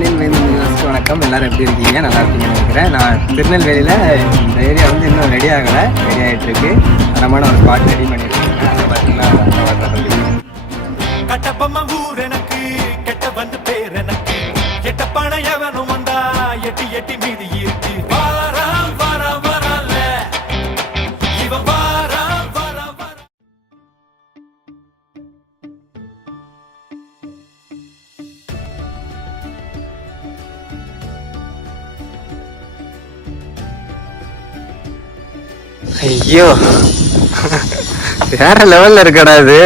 திருநெல்வேலி வியூவர்ஸ்க்கு வணக்கம். எல்லாரும் எப்படி இருக்கீங்க? நல்லா இருக்கீங்கன்னு நினைக்கிறேன். நான் திருநெல்வேலியில் இந்த ஏரியா வந்து இன்னும் ரெடி ஆகலை, ரெடி ஆகிட்டு இருக்கு. தரமான ஒரு ஸ்பாட் ரெடி பண்ணியிருக்கேன். அதை பார்த்தீங்கன்னா கட்டப்பம்மா ஊர் எனக்கு கெட்ட வந்து பேர் எனக்கு கெட்ட பணம் எவனும் வந்தா எட்டி எட்டி மீதி இருக்கு வாரா வாரா வரல இவன் வாரா வாரா வர. ஐயோ, வேற லெவல்ல இருக்கடா இது.